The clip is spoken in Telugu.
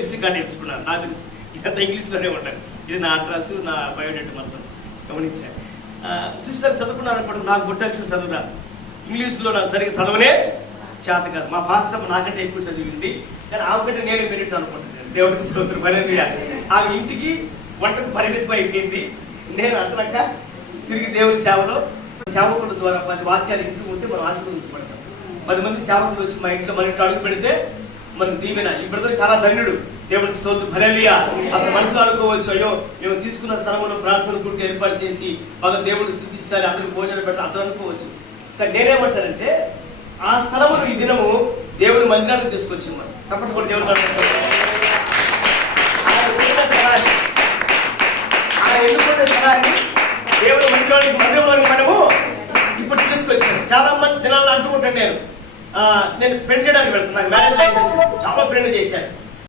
Visit card వేయించుకున్నాను. నాకు తెలుసు ఇదంతా ఇంగ్లీష్లోనే ఉంటాను. ఇది నా అడ్రస్, నా బయోడేటా మొత్తం గమనించాను. చూసినారు చదువుకున్నారు అనుకోండి, నాకు గుట్టక్షరం చదువురా, ఇంగ్లీష్లో నాకు సరిగ్గా చదవనే చేత కాదు. మా పాస్టర్ నాకంటే ఎక్కువ చదివింది, కానీ ఆమెకంటే నేను మెరిట్ అనుకుంటున్నాను. దేవుడికి స్తోత్రం. హల్లెలూయా. ఆమె ఇంటికి వంటకు పరిమితం అయిపోయింది. నేను అంతలక తిరిగి దేవుని సేవలో సేవకుల ద్వారా 10 వాక్యాలు ఇంటూ ఉంటే మనం ఆశీర్వదించబడతాం. 10 మంది సేవకులు వచ్చి మా ఇంట్లో మన ఇంట్లో అడుగు పెడితే మనకు దీవెన. ఈ బ్రదర్ చాలా ధన్యుడు. దేవునికి స్తోత్రం. హల్లెలూయా. అతను మనసులో అనుకోవచ్చు, అయ్యో మేము తీసుకున్న స్థలంలో ప్రార్థన గురించి ఏర్పాటు చేసి బాగా దేవుడిని స్తుతించాలి, అందరికి భోజనం పెట్టాలి అతను అనుకోవచ్చు. కానీ నేనేమంటానంటే ఆ స్థలమును ఈ దినము దేవుని మందిరానికి తీసుకొచ్చింది. మనం తప్పటి కూడా దేవుడు ఎన్నుకున్న స్థలాన్ని దేవుని మందిరంలోని మనము ఇప్పుడు తీసుకొచ్చాను. చాలా మంది దినాల్లో అంటుకుంటాను, నేను పెళ్లి చేయడానికి వెళ్తాను, నాకు మ్యారేజ్ లైసెన్స్ చాలా ఫ్రెండ్ చేశాను.